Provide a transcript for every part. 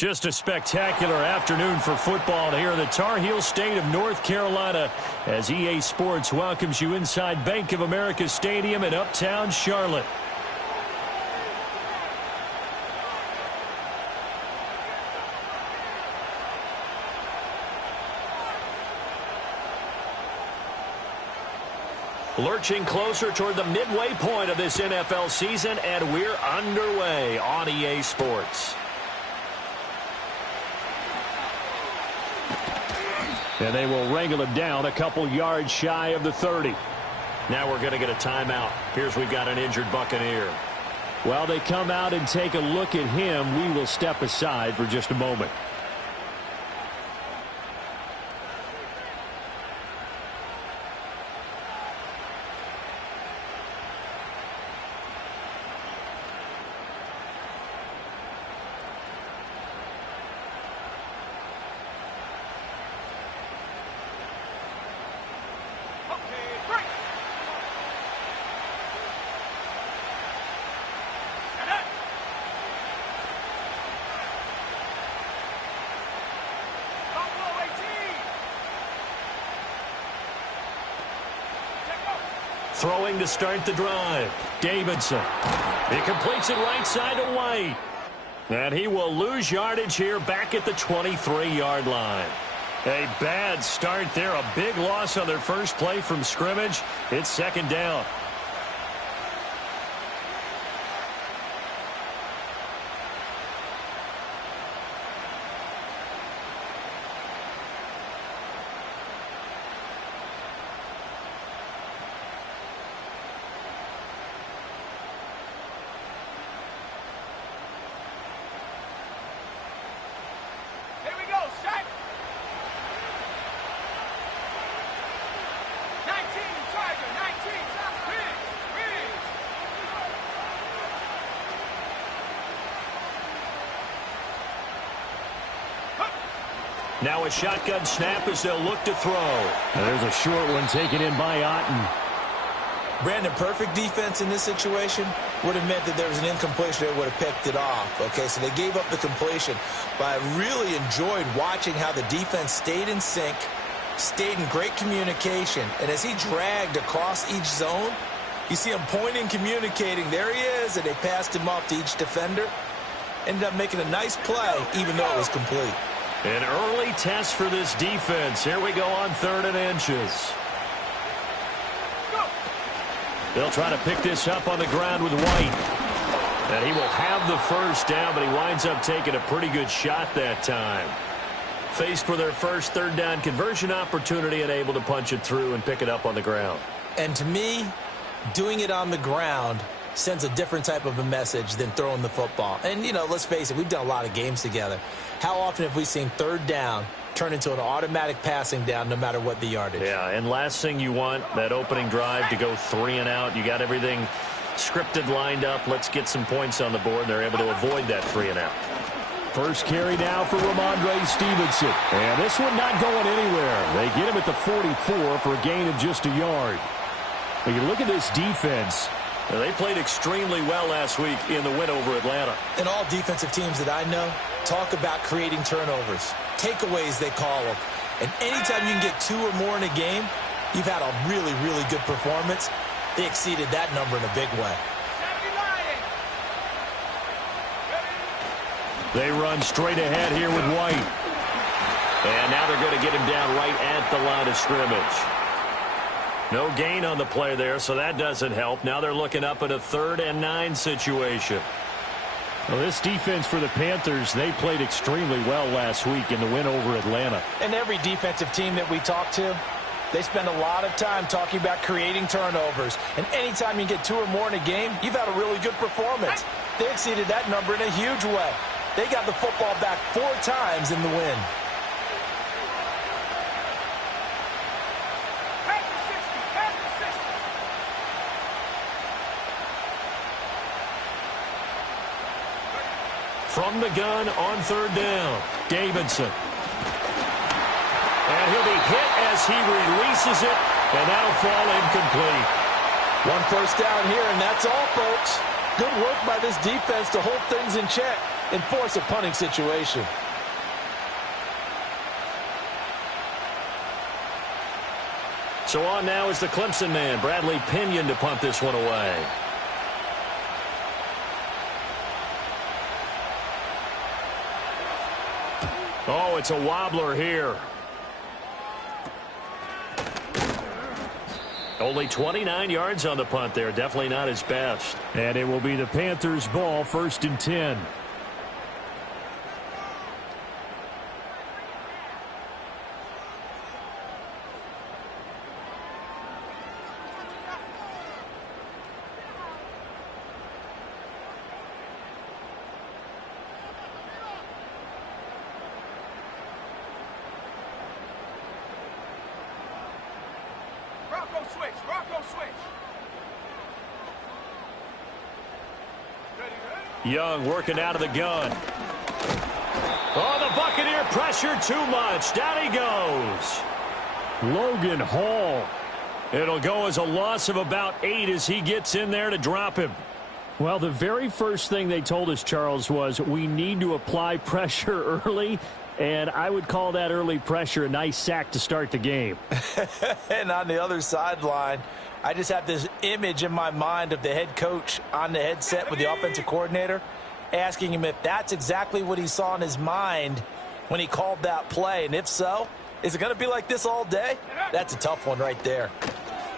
Just a spectacular afternoon for football here in the Tar Heel state of North Carolina as EA Sports welcomes you inside Bank of America Stadium in Uptown Charlotte. Lurching closer toward the midway point of this NFL season, and we're underway on EA Sports. And they will wrangle him down a couple yards shy of the 30. Now we're going to get a timeout. Here's we've got an injured Buccaneer. While they come out and take a look at him, we will step aside for just a moment. Throwing to start the drive. Davidson. He completes it right side to White. And he will lose yardage here back at the 23-yard line. A bad start there. A big loss on their first play from scrimmage. It's second down. Now a shotgun snap as they'll look to throw. And there's a short one taken in by Otten. Brandon, perfect defense in this situation would have meant that there was an incompletion that would have picked it off. Okay, so they gave up the completion. But I really enjoyed watching how the defense stayed in sync, stayed in great communication. And as he dragged across each zone, you see him pointing, communicating. There he is, and they passed him off to each defender. Ended up making a nice play, even though it was complete. An early test for this defense. Here we go on 3rd and inches. They'll try to pick this up on the ground with White. And he will have the first down, but he winds up taking a pretty good shot that time. Faced with their first 3rd down conversion opportunity and able to punch it through and pick it up on the ground. And to me, doing it on the ground sends a different type of a message than throwing the football. And, you know, let's face it, we've done a lot of games together. How often have we seen 3rd down turn into an automatic passing down no matter what the yardage? Yeah, and last thing you want, that opening drive to go 3 and out. You got everything scripted, lined up. Let's get some points on the board, and they're able to avoid that 3 and out. First carry now for Ramondre Stevenson. And this one not going anywhere. They get him at the 44 for a gain of just a yard. When you look at this defense, they played extremely well last week in the win over Atlanta. And all defensive teams that I know talk about creating turnovers. Takeaways, they call them. And anytime you can get 2 or more in a game, you've had a really, really good performance. They exceeded that number in a big way. They run straight ahead here with White. And now they're going to get him down right at the line of scrimmage. No gain on the play there, so that doesn't help. Now they're looking up at a 3rd and 9 situation. Well, this defense for the Panthers, they played extremely well last week in the win over Atlanta. And every defensive team that we talk to, they spend a lot of time talking about creating turnovers. And anytime you get 2 or more in a game, you've had a really good performance. They exceeded that number in a huge way. They got the football back 4 times in the win. From the gun on 3rd down, Davidson. And he'll be hit as he releases it, and that'll fall incomplete. 1 first down here, and that's all, folks. Good work by this defense to hold things in check. and force a punting situation. So on now is the Clemson man, Bradley Pinion, to punt this one away. Oh, it's a wobbler here. Only 29 yards on the punt there. Definitely not his best. And it will be the Panthers' ball, 1st and 10. Young working out of the gun. Oh, the Buccaneer pressure too much. Down he goes. Logan Hall. It'll go as a loss of about 8 as he gets in there to drop him. Well, the very first thing they told us, Charles, was we need to apply pressure early, and I would call that early pressure a nice sack to start the game. And on the other sideline, I just have this image in my mind of the head coach on the headset with the offensive coordinator asking him if that's exactly what he saw in his mind when he called that play. And if so, is it going to be like this all day? That's a tough one right there.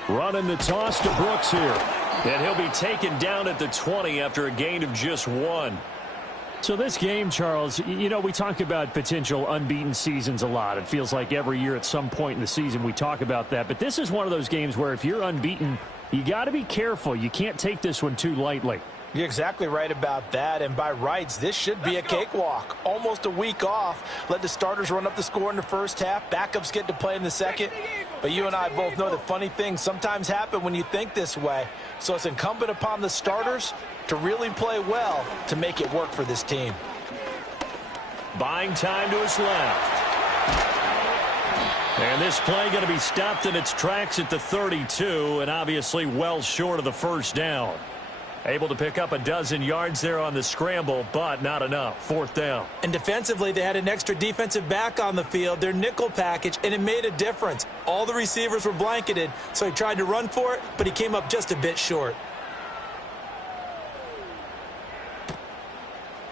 Running the toss to Brooks here. And he'll be taken down at the 20 after a gain of just 1. So this game, Charles, you know, we talk about potential unbeaten seasons a lot. It feels like every year at some point in the season we talk about that. But this is one of those games where if you're unbeaten, you got to be careful. You can't take this one too lightly. You're exactly right about that. And by rights, this should be a cakewalk. Almost a week off. Let the starters run up the score in the first half. Backups get to play in the second. But you and I both know that funny things sometimes happen when you think this way. So it's incumbent upon the starters to really play well to make it work for this team. Buying time to his left. And this play going to be stopped in its tracks at the 32, and obviously well short of the first down. Able to pick up a dozen yards there on the scramble, but not enough. 4th down. And defensively, they had an extra defensive back on the field, their nickel package, and it made a difference. All the receivers were blanketed, so he tried to run for it, but he came up just a bit short.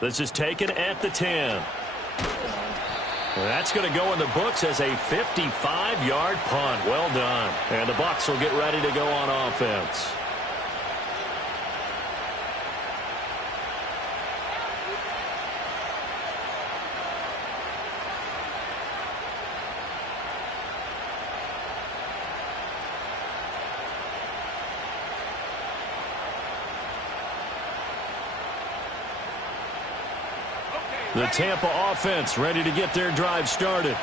This is taken at the 10. That's going to go in the books as a 55-yard punt. Well done. And the Bucs will get ready to go on offense. The Tampa offense ready to get their drive started.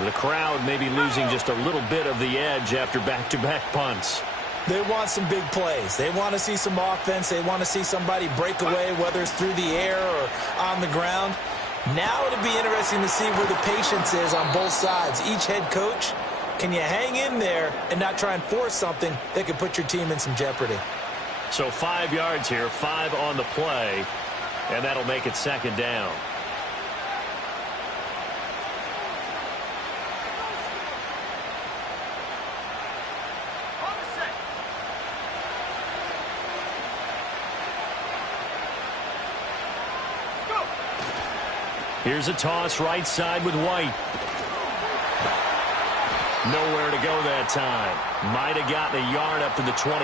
The crowd may be losing just a little bit of the edge after back-to-back punts. They want some big plays. They want to see some offense. They want to see somebody break away, whether it's through the air or on the ground. Now it'll be interesting to see where the patience is on both sides. Each head coach, can you hang in there and not try and force something that could put your team in some jeopardy? So 5 yards here, 5 on the play, and that'll make it 2nd down. Here's a toss right side with White. Nowhere to go that time. Might have gotten a yard up to the 25.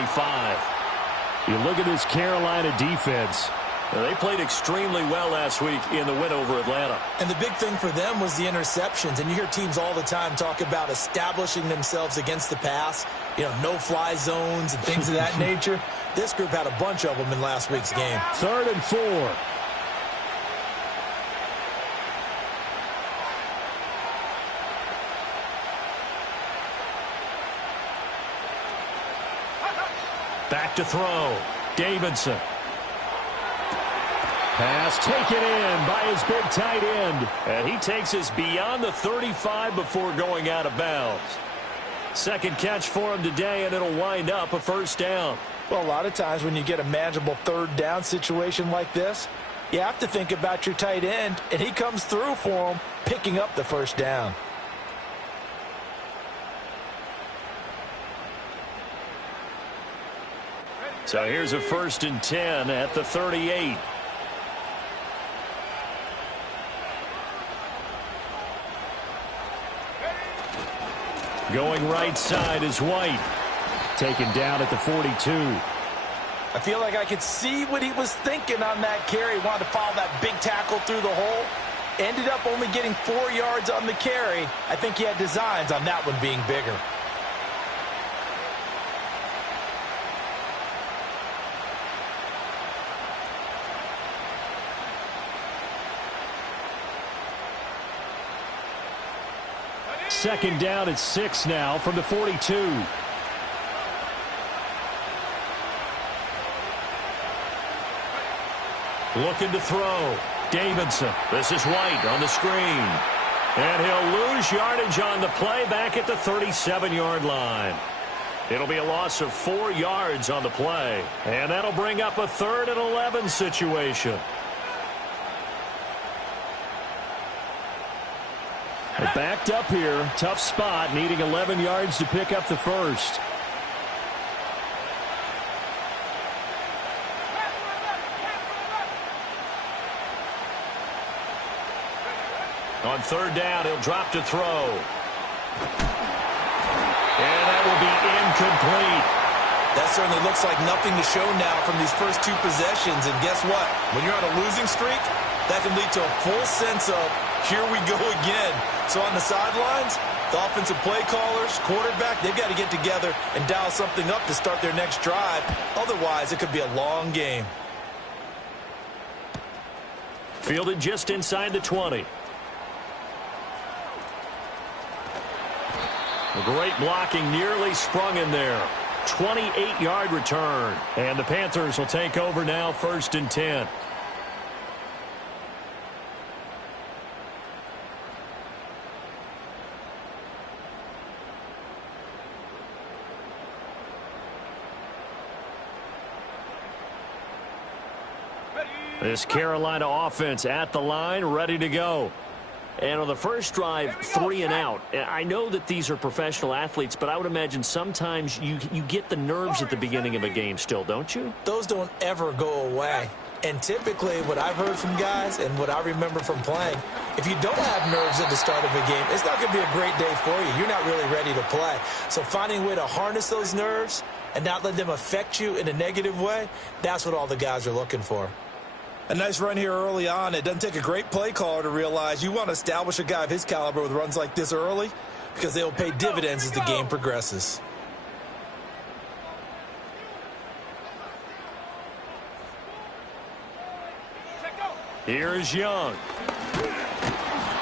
You look at this Carolina defense. They played extremely well last week in the win over Atlanta. And the big thing for them was the interceptions. And you hear teams all the time talk about establishing themselves against the pass. You know, no-fly zones and things of that nature. This group had a bunch of them in last week's game. 3rd and 4. Back to throw. Davidson. Pass taken in by his big tight end. And he takes us beyond the 35 before going out of bounds. 2nd catch for him today, and it'll wind up a 1st down. Well, a lot of times when you get a manageable 3rd down situation like this, You have to think about your tight end, and he comes through for him, picking up the first down. So here's a 1st and 10 at the 38. Going right side is White. Taken down at the 42. I feel like I could see what he was thinking on that carry. He wanted to follow that big tackle through the hole. Ended up only getting 4 yards on the carry. I think he had designs on that one being bigger. Second down at 6 now from the 42. Looking to throw. Davidson. This is White on the screen. And he'll lose yardage on the play back at the 37-yard line. It'll be a loss of 4 yards on the play. And that'll bring up a 3rd and 11 situation. They're backed up here. Tough spot, needing 11 yards to pick up the first. On 3rd down, he'll drop to throw. And that will be incomplete. That certainly looks like nothing to show now from these first 2 possessions. And guess what? When you're on a losing streak, that can lead to a full sense of, here we go again. So on the sidelines, the offensive play callers, quarterback, they've got to get together and dial something up to start their next drive. Otherwise, it could be a long game. Fielded just inside the 20. Great blocking, nearly sprung in there. 28-yard return. And the Panthers will take over now, 1st and 10. This Carolina offense at the line, ready to go. And on the first drive, 3 and out. I know that these are professional athletes, but I would imagine sometimes you get the nerves at the beginning of a game still, don't you? Those don't ever go away. And typically what I've heard from guys and what I remember from playing, if you don't have nerves at the start of a game, it's not going to be a great day for you. You're not really ready to play. So finding a way to harness those nerves and not let them affect you in a negative way, that's what all the guys are looking for. A nice run here early on. It doesn't take a great play caller to realize you want to establish a guy of his caliber with runs like this early because they will pay dividends as the game progresses. Here's Young.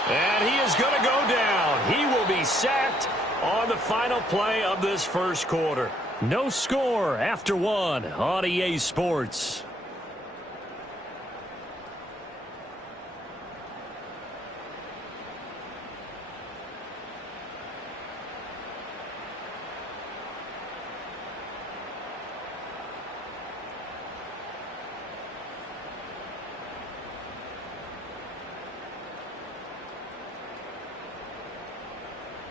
And he is going to go down. He will be sacked on the final play of this first quarter. No score after 1 on EA Sports.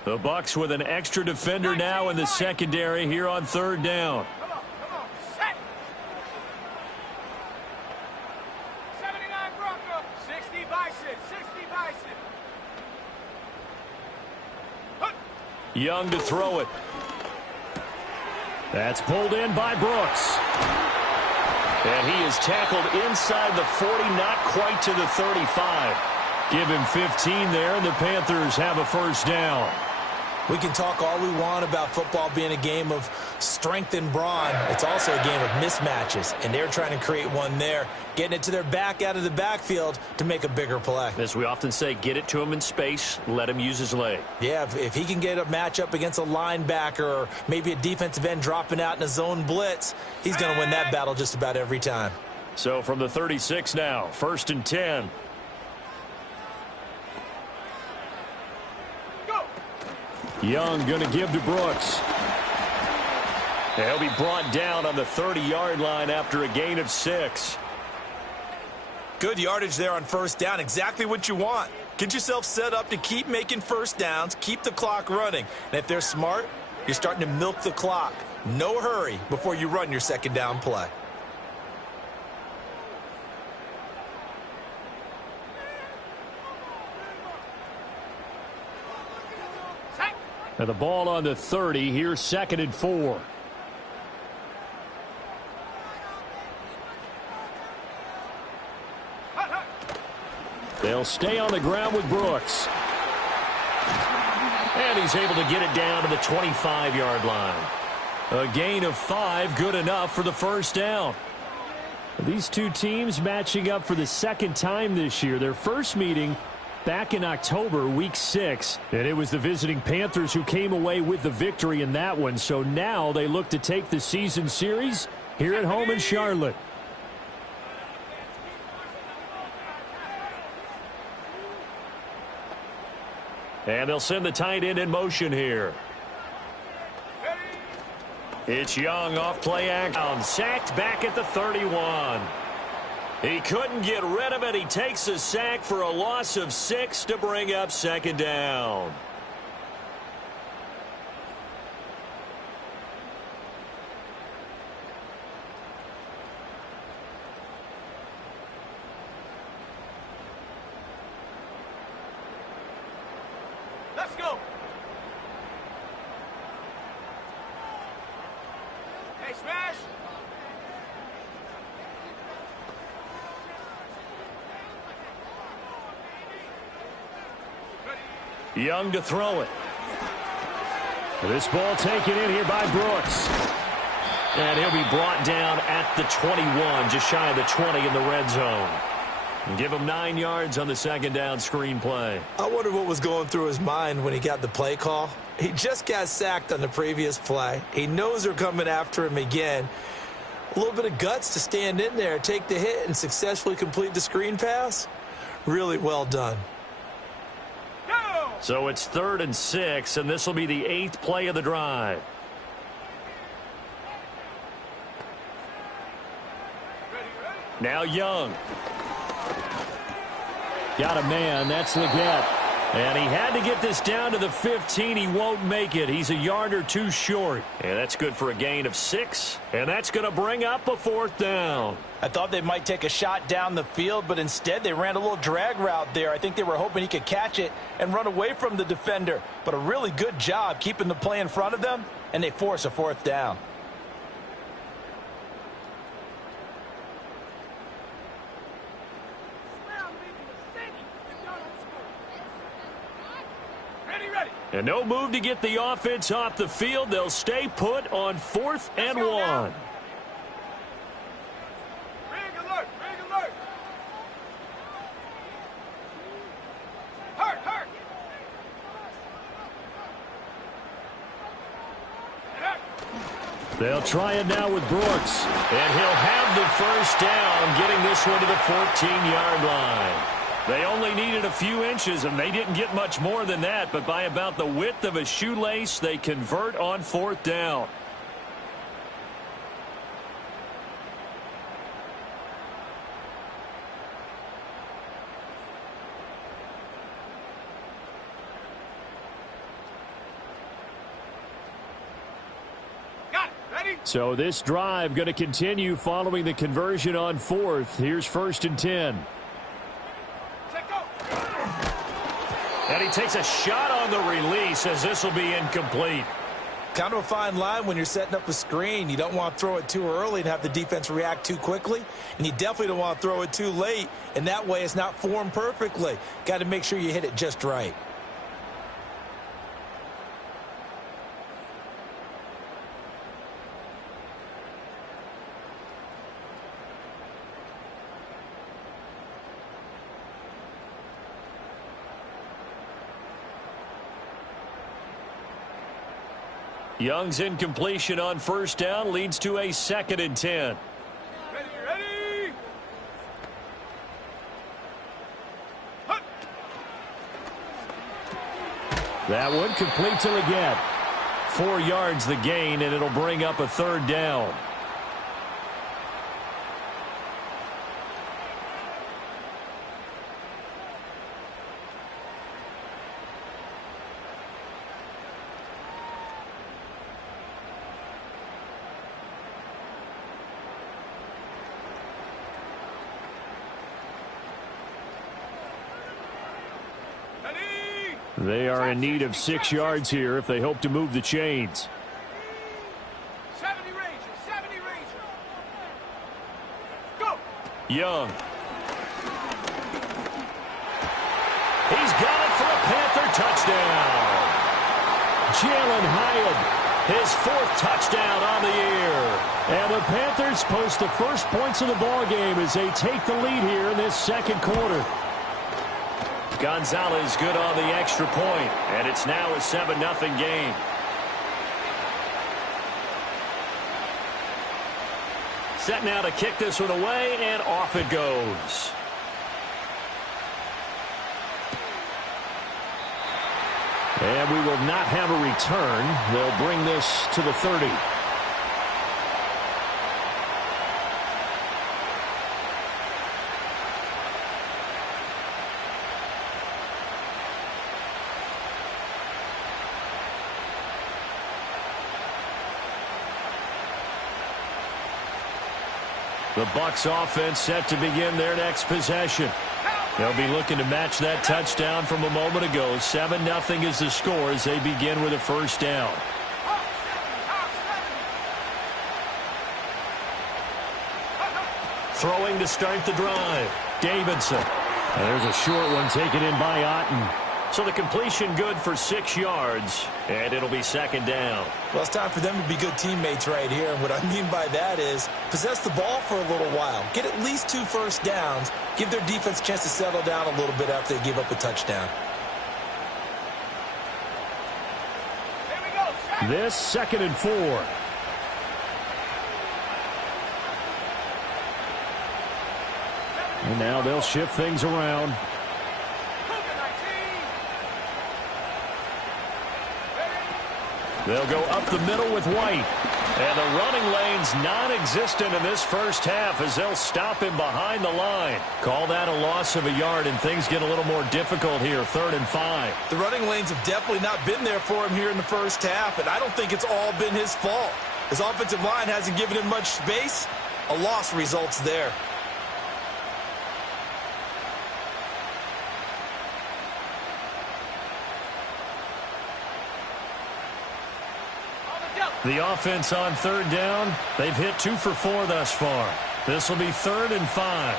The Bucs with an extra defender now in the secondary here on 3rd down. Come on, set. 79 Bronco, 60 Bison, 60 Bison. Young to throw it. That's pulled in by Brooks. And he is tackled inside the 40, not quite to the 35. Give him 15 there, and the Panthers have a first down. We can talk all we want about football being a game of strength and brawn. It's also a game of mismatches, and they're trying to create one there, getting it to their back out of the backfield to make a bigger play. As we often say, get it to him in space, let him use his leg. Yeah, if he can get a matchup against a linebacker or maybe a defensive end dropping out in a zone blitz, he's going to win that battle just about every time. So from the 36 now, 1st and 10. Young going to give to Brooks. And he'll be brought down on the 30-yard line after a gain of 6. Good yardage there on first down. Exactly what you want. Get yourself set up to keep making first downs, keep the clock running. And if they're smart, you're starting to milk the clock. No hurry before you run your second down play. And the ball on the 30. Here's 2nd and 4. They'll stay on the ground with Brooks. And he's able to get it down to the 25-yard line. A gain of 5, good enough for the first down. These two teams matching up for the second time this year. Their first meeting back in October, week 6. And it was the visiting Panthers who came away with the victory in that one. So now they look to take the season series here at home in Charlotte. And they'll send the tight end in motion here. It's Young off play action. Sacked back at the 31. He couldn't get rid of it. He takes a sack for a loss of 6 to bring up second down. Let's go. Hey, smash. Young to throw it. This ball taken in here by Brooks. And he'll be brought down at the 21, just shy of the 20 in the red zone. And give him 9 yards on the second down screen play. I wonder what was going through his mind when he got the play call. He just got sacked on the previous play. He knows they're coming after him again. A little bit of guts to stand in there, take the hit, and successfully complete the screen pass. Really well done. So it's 3rd and 6, and this will be the 8th play of the drive. Now Young. Got a man. That's Leggett. And he had to get this down to the 15. He won't make it. He's a yard or 2 short. And that's good for a gain of 6. And that's going to bring up a 4th down. I thought they might take a shot down the field, but instead they ran a little drag route there. I think they were hoping he could catch it and run away from the defender. But a really good job keeping the play in front of them, and they force a 4th down. And no move to get the offense off the field. They'll stay put on 4th and 1. Rig alert! Rig alert! Hurt! They'll try it now with Brooks. And he'll have the first down, getting this one to the 14-yard line. They only needed a few inches, and they didn't get much more than that. But by about the width of a shoelace, they convert on 4th down. Got it. Ready? So this drive going to continue following the conversion on 4th. Here's 1st and 10. And he takes a shot on the release as this will be incomplete. Kind of a fine line when you're setting up a screen. You don't want to throw it too early and have the defense react too quickly. And you definitely don't want to throw it too late. And that way it's not formed perfectly. Got to make sure you hit it just right. Young's incompletion on 1st down leads to a 2nd and 10. Ready! That one complete to Leggett. 4 yards the gain, and it'll bring up a 3rd down. They are in need of 6 yards here if they hope to move the chains. 70 Rangers, 70 Rangers. Go. Young. He's got it for a Panther touchdown. Jalen Hyatt, his 4th touchdown on the year. And the Panthers post the first points of the ball game as they take the lead here in this second quarter. Gonzalez good on the extra point, and it's now a 7-0 game. Set now to kick this one away, and off it goes. And we will not have a return. They'll bring this to the 30. The Bucs offense set to begin their next possession. They'll be looking to match that touchdown from a moment ago. 7-0 is the score as they begin with a first down. Throwing to start the drive. Davidson. And there's a short one taken in by Otten. So the completion good for 6 yards, and it'll be second down. Well, it's time for them to be good teammates right here. And what I mean by that is possess the ball for a little while. Get at least 2 first downs. Give their defense a chance to settle down a little bit after they give up a touchdown. Here we go. This 2nd and 4. And now they'll shift things around. They'll go up the middle with White. And the running lane's non-existent in this first half as they'll stop him behind the line. Call that a loss of a yard, and things get a little more difficult here, 3rd and 5. The running lanes have definitely not been there for him here in the first half, and I don't think it's all been his fault. His offensive line hasn't given him much space. A loss results there. The offense on 3rd down, they've hit 2 for 4 thus far. This will be 3rd and 5.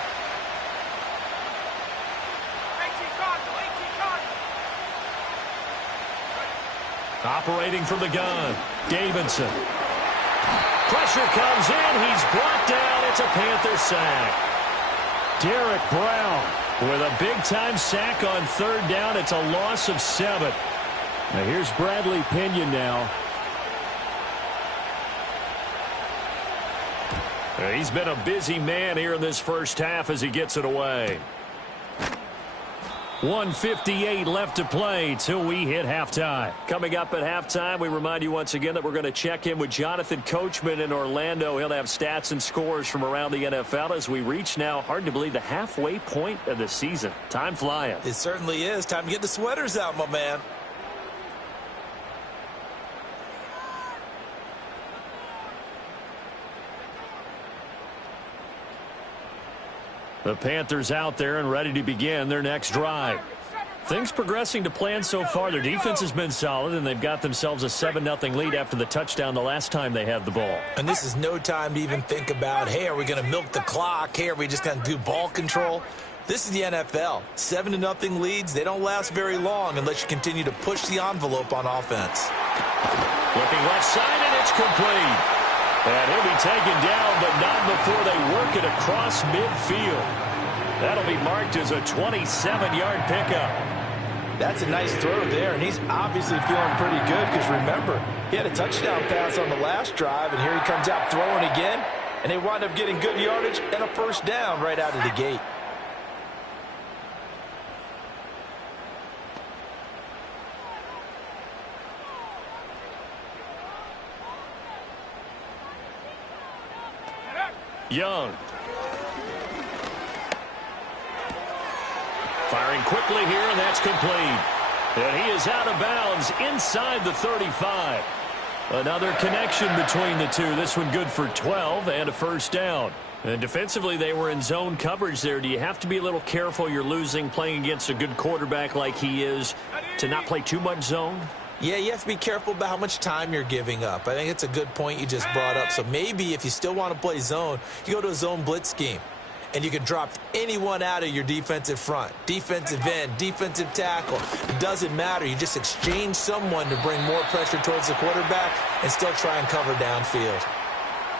18 Cardinal, 18 Cardinal. Operating from the gun, Davidson. Pressure comes in, he's brought down, it's a Panther sack. Derek Brown. With a big-time sack on 3rd down, it's a loss of 7. Now here's Bradley Pinion now. He's been a busy man here in this first half as he gets it away. 1:58 left to play till we hit halftime. Coming up at halftime, we remind you once again that we're going to check in with Jonathan Coachman in Orlando. He'll have stats and scores from around the NFL as we reach now, hard to believe, the halfway point of the season. Time flying. It certainly is. Time to get the sweaters out, my man. The Panthers out there and ready to begin their next drive. Things progressing to plan so far. Their defense has been solid, and they've got themselves a 7-0 lead after the touchdown the last time they had the ball. And this is no time to even think about, hey, are we going to milk the clock? Hey, are we just going to do ball control? This is the NFL. 7-0 leads, they don't last very long unless you continue to push the envelope on offense. Looking left side, and it's complete. And he'll be taken down, but not before they work it across midfield. That'll be marked as a 27-yard pickup. That's a nice throw there, and he's obviously feeling pretty good because, remember, he had a touchdown pass on the last drive, and here he comes out throwing again, and they wind up getting good yardage and a first down right out of the gate. Young. Firing quickly here, and that's complete. And he is out of bounds inside the 35. Another connection between the two. This one good for 12 and a first down. And defensively, they were in zone coverage there. Do you have to be a little careful? You're losing playing against a good quarterback like he is to not play too much zone? Yeah, you have to be careful about how much time you're giving up. I think it's a good point you just brought up. So maybe if you still want to play zone, you go to a zone blitz scheme. And you can drop anyone out of your defensive front. Defensive end, defensive tackle. It doesn't matter. You just exchange someone to bring more pressure towards the quarterback and still try and cover downfield.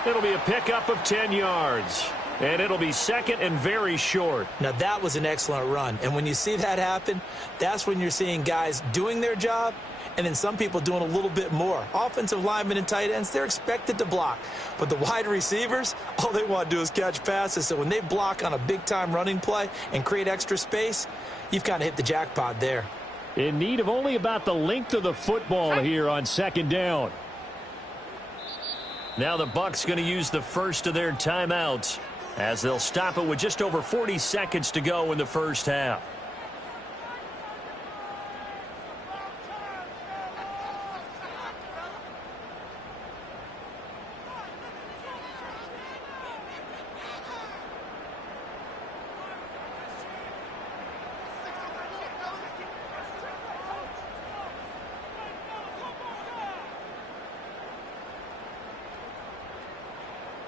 It'll be a pickup of 10 yards. And it'll be second and very short. Now, that was an excellent run. And when you see that happen, that's when you're seeing guys doing their job and then some people doing a little bit more. Offensive linemen and tight ends, they're expected to block. But the wide receivers, all they want to do is catch passes. So when they block on a big-time running play and create extra space, you've kind of hit the jackpot there. In need of only about the length of the football here on second down. Now the Bucs going to use the first of their timeouts as they'll stop it with just over 40 seconds to go in the first half.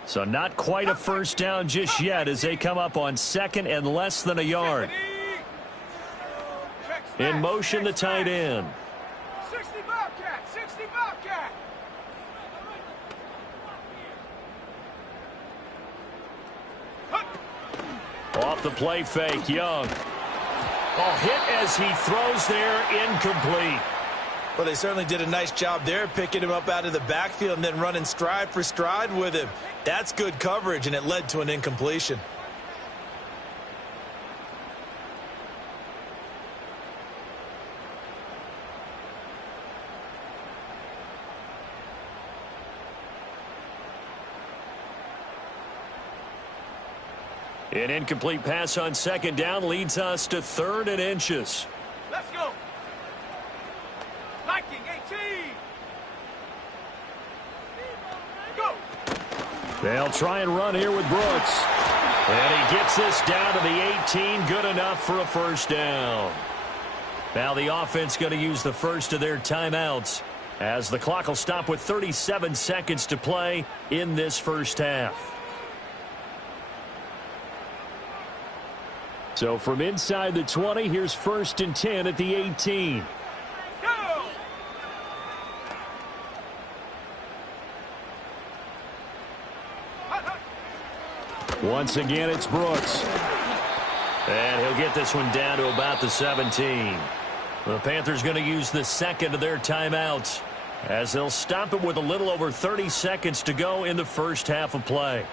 So not quite a first down just yet as they come up on second and less than a yard. In motion, the tight end. 60 Bobcat, 60 Bobcat. Off the play fake, Young. Oh, hit as he throws there, incomplete. Well, they certainly did a nice job there, picking him up out of the backfield and then running stride for stride with him. That's good coverage, and it led to an incompletion. An incomplete pass on second down leads us to third and inches. Let's go. Liking 18. Go. They'll try and run here with Brooks. And he gets this down to the 18. Good enough for a first down. Now the offense going to use the first of their timeouts as the clock will stop with 37 seconds to play in this first half. So from inside the 20, here's first and 10 at the 18. Go. Once again, it's Brooks. And he'll get this one down to about the 17. The Panthers going to use the second of their timeouts as they'll stop it with a little over 30 seconds to go in the first half of play.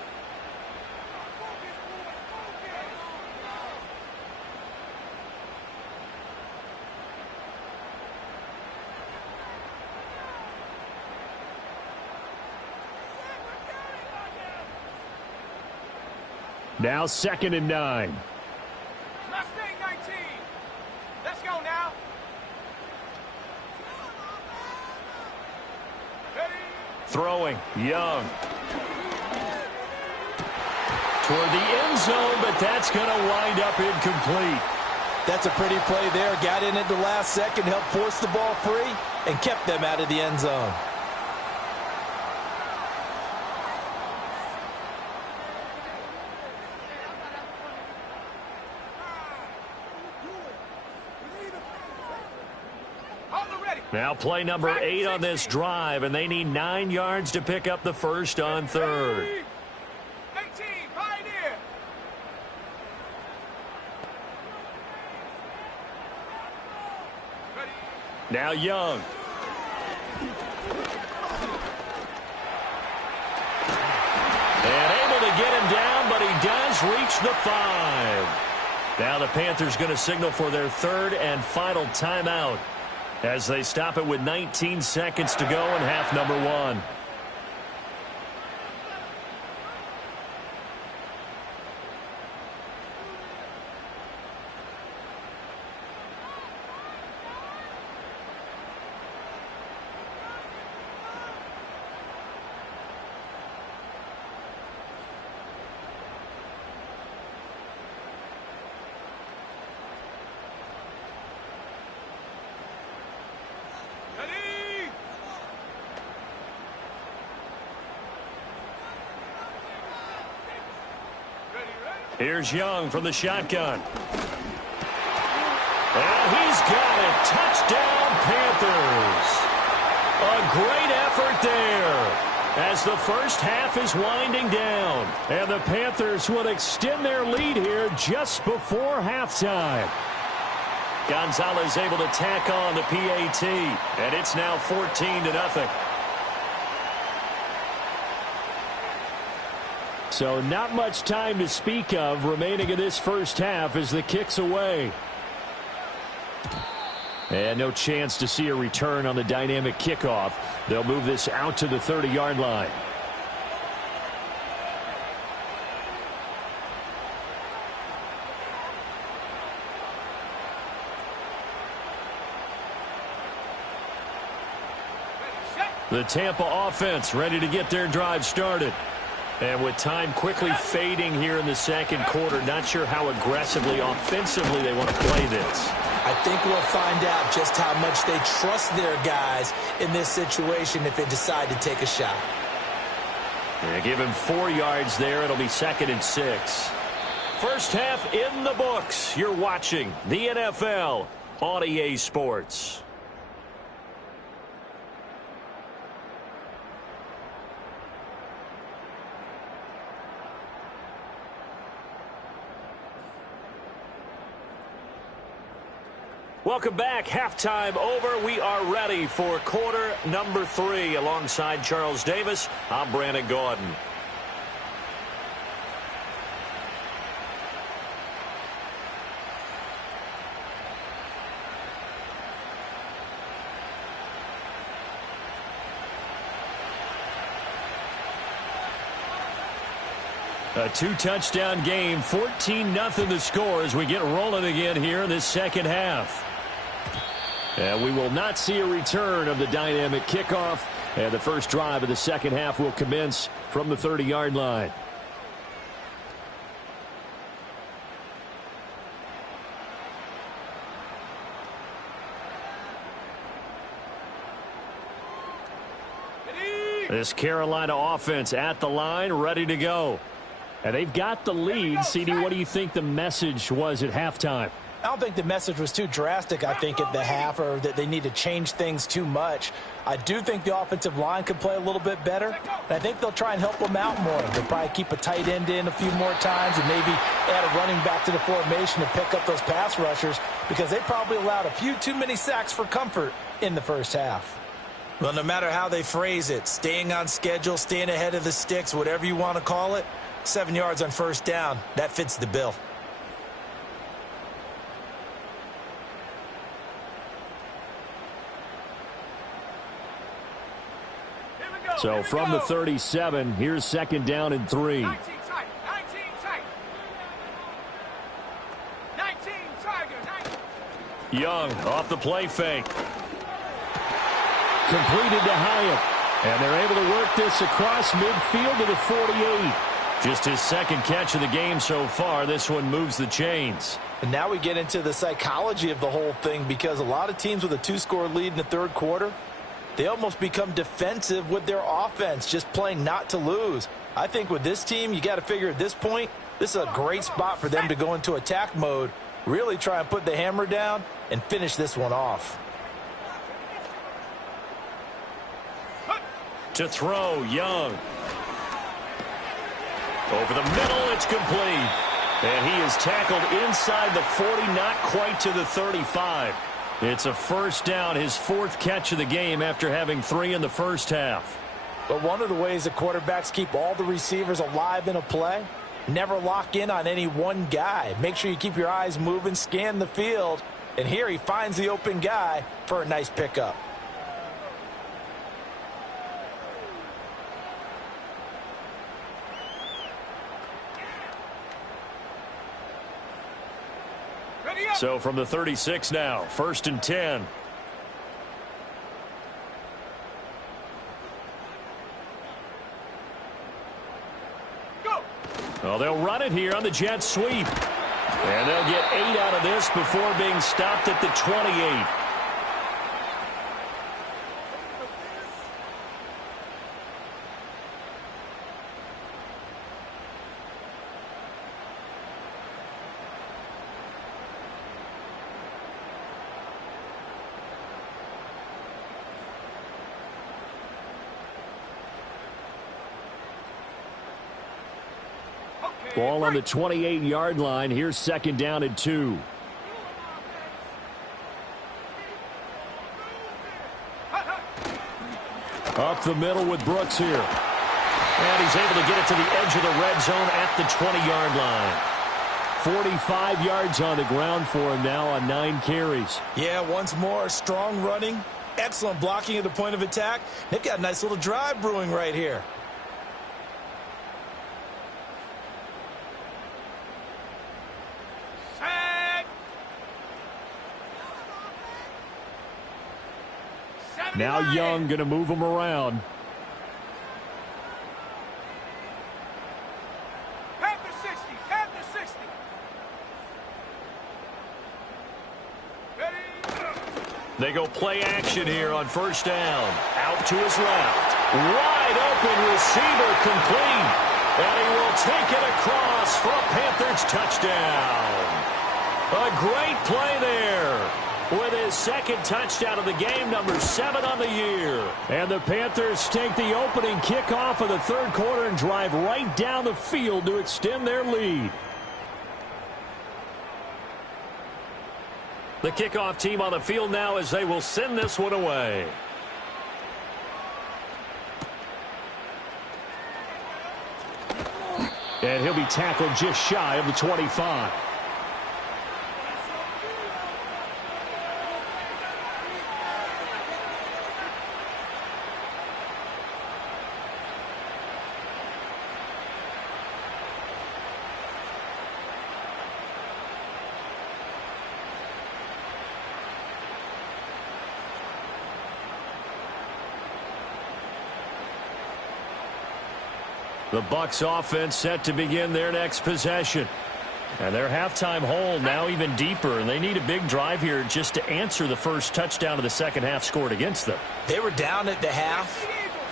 Now second and 9. Mustang 19. Let's go now. Ready. Throwing, Young. Toward the end zone, but that's going to wind up incomplete. That's a pretty play there. Got in at the last second, helped force the ball free, and kept them out of the end zone. Now play number 8 on this drive, and they need 9 yards to pick up the first on third. 18, Pioneer. Now Young. And able to get him down, but he does reach the 5. Now the Panthers going to signal for their third and final timeout as they stop it with 19 seconds to go in half number 1. Here's Young from the shotgun. And he's got it. Touchdown, Panthers. A great effort there as the first half is winding down. And the Panthers will extend their lead here just before halftime. Gonzalez able to tack on the PAT, and it's now 14-0. So not much time to speak of remaining in this first half as the kick's away. And no chance to see a return on the dynamic kickoff. They'll move this out to the 30-yard line. The Tampa offense ready to get their drive started. And with time quickly fading here in the second quarter, not sure how aggressively, offensively they want to play this. I think we'll find out just how much they trust their guys in this situation if they decide to take a shot. Yeah, give him 4 yards there. It'll be 2nd and 6. First half in the books. You're watching the NFL on EA Sports. Welcome back. Halftime over. We are ready for quarter number 3. Alongside Charles Davis, I'm Brandon Gordon. A 2-touchdown game, 14-0 the score as we get rolling again here in this second half. And we will not see a return of the dynamic kickoff. And the first drive of the second half will commence from the 30-yard line. This Carolina offense at the line, ready to go. And they've got the lead. CD, what do you think the message was at halftime? I don't think the message was too drastic, I think, at the half, or that they need to change things too much. I do think the offensive line could play a little bit better, and I think they'll try and help them out more. They'll probably keep a tight end in a few more times and maybe add a running back to the formation to pick up those pass rushers because they probably allowed a few too many sacks for comfort in the first half. Well, no matter how they phrase it, staying on schedule, staying ahead of the sticks, whatever you want to call it, 7 yards on first down, that fits the bill. So from the 37, here's 2nd down and 3. 19 tight. 19 Tiger. 19. Young off the play fake. Completed to Hyatt. And they're able to work this across midfield to the 48. Just his second catch of the game so far. This one moves the chains. And now we get into the psychology of the whole thing because a lot of teams with a 2-score lead in the third quarter, they almost become defensive with their offense, just playing not to lose. I think with this team, you got to figure at this point, this is a great spot for them to go into attack mode, really try and put the hammer down and finish this one off. To throw, Young. Over the middle, it's complete. And he is tackled inside the 40, not quite to the 35. It's a first down, his 4th catch of the game after having 3 in the first half. But one of the ways that quarterbacks keep all the receivers alive in a play, never lock in on any one guy. Make sure you keep your eyes moving, scan the field. And here he finds the open guy for a nice pickup. So from the 36 now, 1st and 10. Go. Well, they'll run it here on the jet sweep. And they'll get 8 out of this before being stopped at the 28. Ball on the 28-yard line. Here's second down and 2. Up the middle with Brooks here. And he's able to get it to the edge of the red zone at the 20-yard line. 45 yards on the ground for him now on 9 carries. Yeah, once more, strong running, excellent blocking at the point of attack. They've got a nice little drive brewing right here. Now Young going to move him around. Panthers 60, Panthers 60. Ready? They go play action here on first down. Out to his left. Wide open receiver complete. And he will take it across for a Panthers touchdown. A great play there. With his second touchdown of the game, number 7 on the year. And the Panthers take the opening kickoff of the third quarter and drive right down the field to extend their lead. The kickoff team on the field now as they will send this one away. And he'll be tackled just shy of the 25. The Bucs offense set to begin their next possession. And their halftime hole now even deeper, and they need a big drive here just to answer the first touchdown of the second half scored against them. They were down at the half.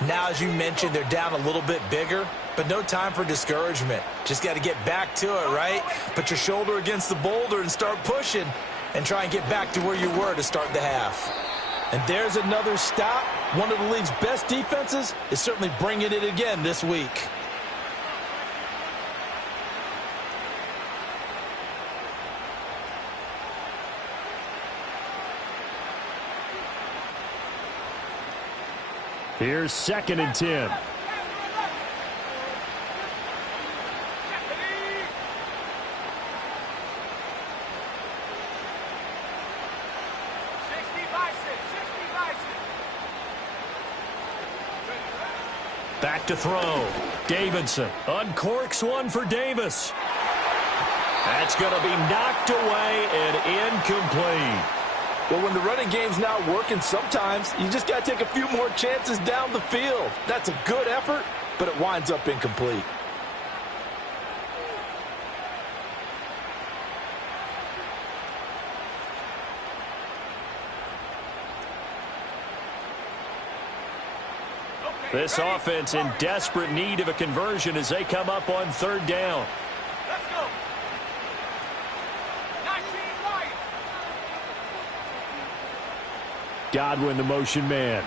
Now, as you mentioned, they're down a little bit bigger, but no time for discouragement. Just got to get back to it, right? Put your shoulder against the boulder and start pushing and try and get back to where you were to start the half. And there's another stop. One of the league's best defenses is certainly bringing it again this week. Here's second and 10. Back to throw. Davidson uncorks one for Davis. That's going to be knocked away and incomplete. Well, when the running game's not working, sometimes you just got to take a few more chances down the field. That's a good effort, but it winds up incomplete. This offense in desperate need of a conversion as they come up on third down. Let's go. 19 wide. Godwin, the motion man.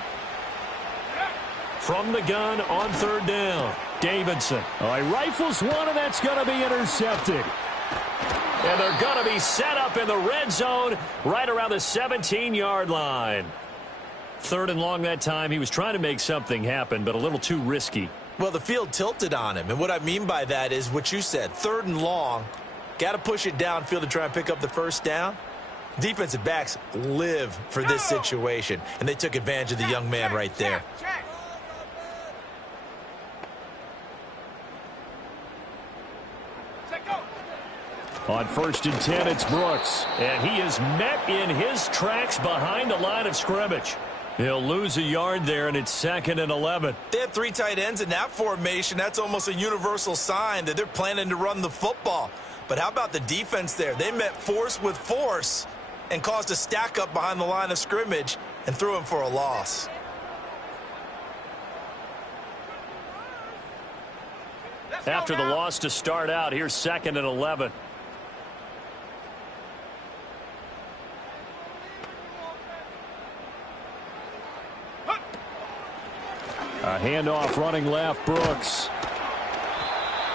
From the gun on third down, Davidson. He rifles one, and that's going to be intercepted. And they're going to be set up in the red zone right around the 17-yard line. Third and long that time. He was trying to make something happen, but a little too risky. Well, the field tilted on him, and what I mean by that is what you said. Third and long, got to push it downfield to try and pick up the first down. Defensive backs live for this situation, and they took advantage of the young man right there. On first and 10, it's Brooks. And he is met in his tracks behind the line of scrimmage. He'll lose a yard there, and it's second and 11. They have 3 tight ends in that formation. That's almost a universal sign that they're planning to run the football. But how about the defense there? They met force with force and caused a stack up behind the line of scrimmage and threw him for a loss. After the loss to start out, here's second and 11. A handoff running left, Brooks.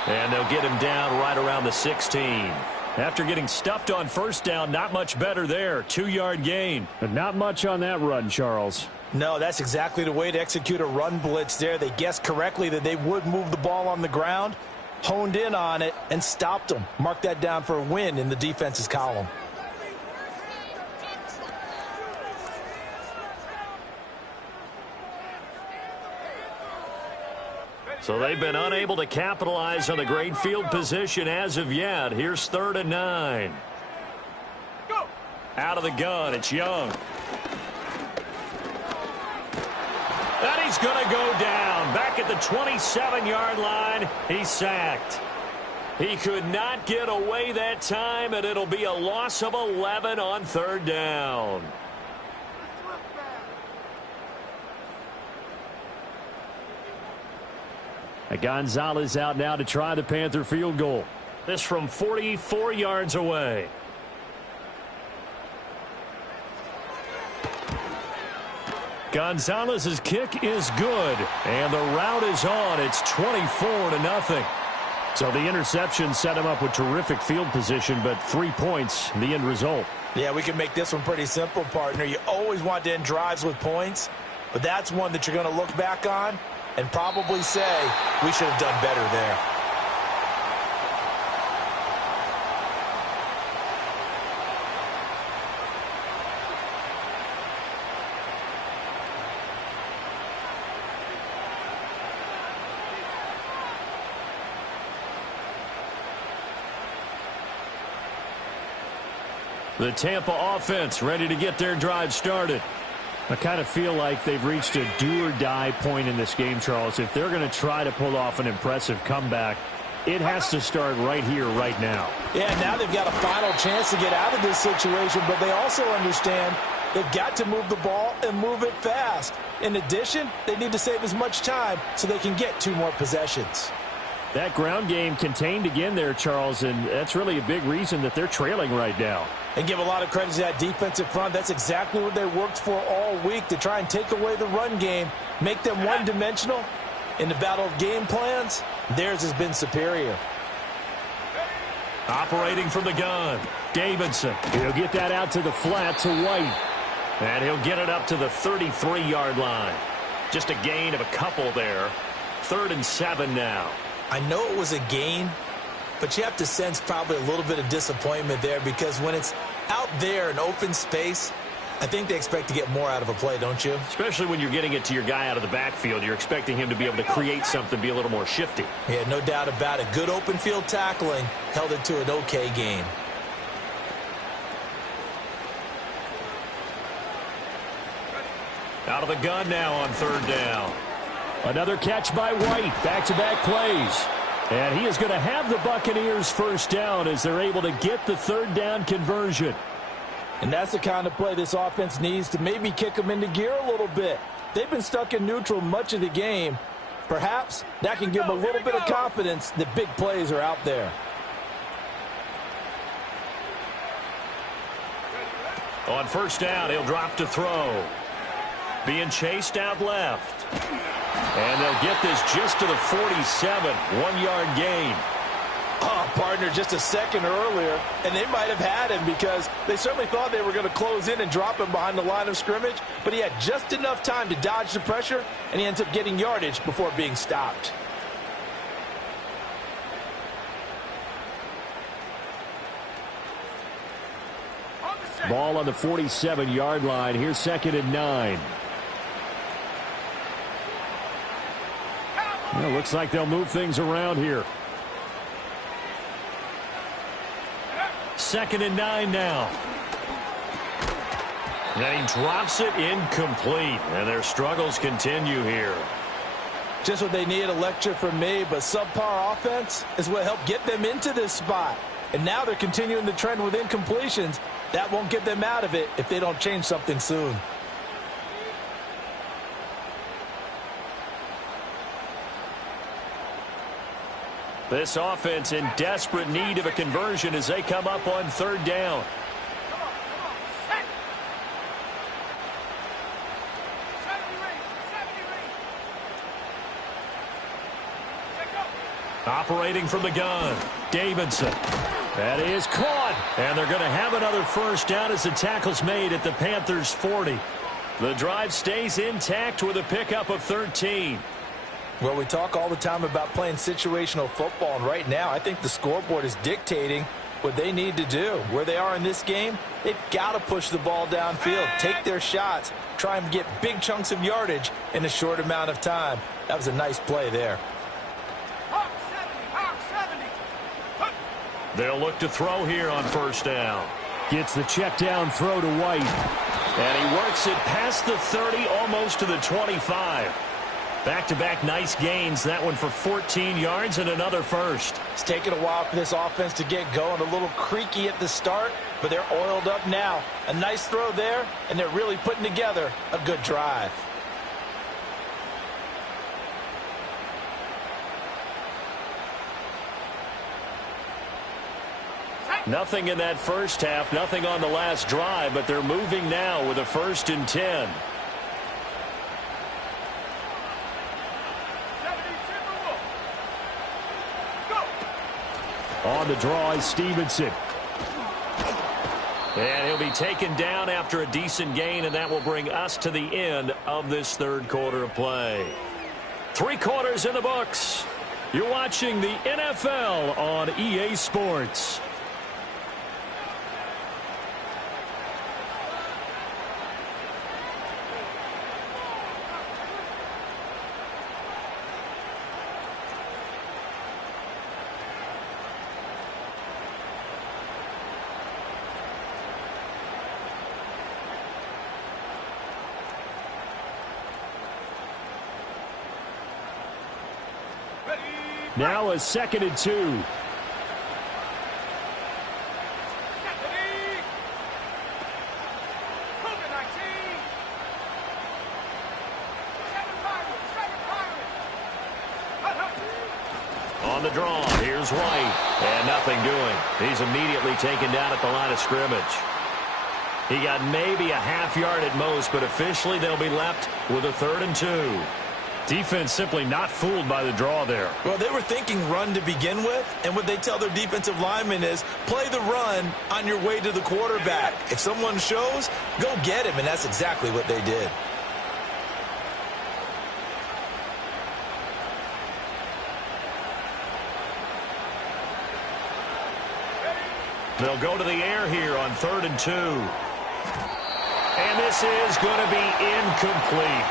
And they'll get him down right around the 16. After getting stuffed on first down, not much better there. 2-yard gain. But not much on that run, Charles. No, that's exactly the way to execute a run blitz there. They guessed correctly that they would move the ball on the ground, honed in on it, and stopped them. Mark that down for a win in the defense's column. So they've been unable to capitalize on the great field position as of yet. Here's 3rd and 9. Go. Out of the gun, it's Young. And he's going to go down. Back at the 27-yard line, he's sacked. He could not get away that time, and it'll be a loss of 11 on 3rd down. Gonzalez out now to try the Panther field goal. This from 44 yards away. Gonzalez's kick is good, and the route is on. It's 24-0. So the interception set him up with terrific field position, but 3 points, the end result. Yeah, we can make this one pretty simple, partner. You always want to end drives with points, but that's one that you're going to look back on and probably say, we should have done better there. The Tampa offense ready to get their drive started. I kind of feel like they've reached a do-or-die point in this game, Charles. If they're going to try to pull off an impressive comeback, it has to start right here, right now. Yeah, now they've got a final chance to get out of this situation, but they also understand they've got to move the ball and move it fast. In addition, they need to save as much time so they can get 2 more possessions. That ground game contained again there, Charles, and that's really a big reason that they're trailing right now. And give a lot of credit to that defensive front. That's exactly what they worked for all week, to try and take away the run game, make them one-dimensional. In the battle of game plans, theirs has been superior. Operating from the gun, Davidson. He'll get that out to the flat to White. And he'll get it up to the 33-yard line. Just a gain of a couple there. 3rd and 7 now. I know it was a gain, but you have to sense probably a little bit of disappointment there, because when it's out there in open space, I think they expect to get more out of a play, don't you? Especially when you're getting it to your guy out of the backfield. You're expecting him to be able to create something, be a little more shifty. Yeah, no doubt about it. Good open field tackling held it to an okay gain. Out of the gun now on 3rd down. Another catch by White. Back-to-back plays. And he is going to have the Buccaneers first down as they're able to get the 3rd down conversion. And that's the kind of play this offense needs to maybe kick them into gear a little bit. They've been stuck in neutral much of the game. Perhaps that can give them a little bit of confidence that big plays are out there. On 1st down, he'll drop to throw. Being chased out left. And they'll get this just to the 47. 1-yard gain. Oh, partner, just a second earlier, and they might have had him, because they certainly thought they were going to close in and drop him behind the line of scrimmage, but he had just enough time to dodge the pressure, and he ends up getting yardage before being stopped. Ball on the 47-yard line. Here's 2nd and 9. Well, looks like they'll move things around here. 2nd and 9 now. And he drops it incomplete. And their struggles continue here. Just what they need, a lecture from me, but subpar offense is what helped get them into this spot. And now they're continuing the trend with incompletions. That won't get them out of it if they don't change something soon. This offense in desperate need of a conversion as they come up on 3rd down. Operating from the gun, Davidson. That is caught. And they're going to have another first down as the tackle's made at the Panthers' 40. The drive stays intact with a pickup of 13. Well, we talk all the time about playing situational football, and right now I think the scoreboard is dictating what they need to do. Where they are in this game, they've got to push the ball downfield, take their shots, try and get big chunks of yardage in a short amount of time. That was a nice play there. They'll look to throw here on first down. Gets the check down throw to White. And he works it past the 30, almost to the 25. Back-to-back nice gains. That one for 14 yards and another first. It's taken a while for this offense to get going. A little creaky at the start, but they're oiled up now. A nice throw there, and they're really putting together a good drive. Nothing in that first half, nothing on the last drive, but they're moving now with a 1st and 10. On the draw is Stevenson. And he'll be taken down after a decent gain, and that will bring us to the end of this third quarter of play. 3 quarters in the books. You're watching the NFL on EA Sports. Now a 2nd and 2. On the draw, here's White. And nothing doing. He's immediately taken down at the line of scrimmage. He got maybe a half yard at most, but officially they'll be left with a 3rd and 2. Defense simply not fooled by the draw there. Well, they were thinking run to begin with, and what they tell their defensive linemen is play the run on your way to the quarterback. If someone shows, go get him, and that's exactly what they did. They'll go to the air here on 3rd and 2. And this is going to be incomplete.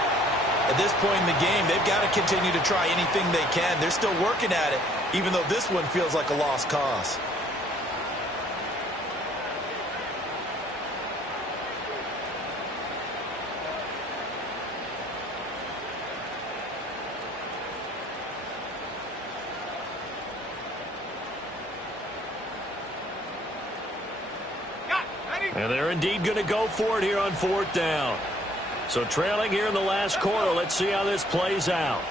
At this point in the game, they've got to continue to try anything they can. They're still working at it, even though this one feels like a lost cause. And they're indeed going to go for it here on 4th down. So trailing here in the last quarter, let's see how this plays out.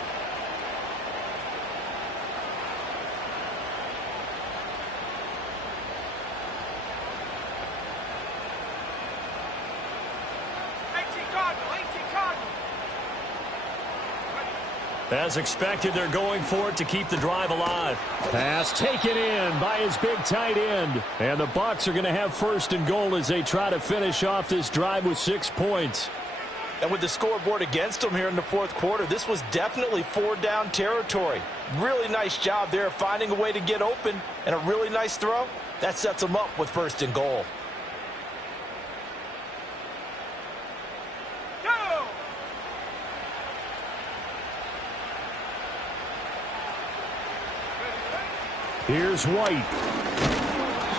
As expected, they're going for it to keep the drive alive. Pass taken in by his big tight end. And the Bucs are going to have 1st and goal as they try to finish off this drive with 6 points. And with the scoreboard against them here in the 4th quarter, this was definitely 4-down territory. Really nice job there finding a way to get open, and a really nice throw. That sets them up with 1st and goal. Here's White.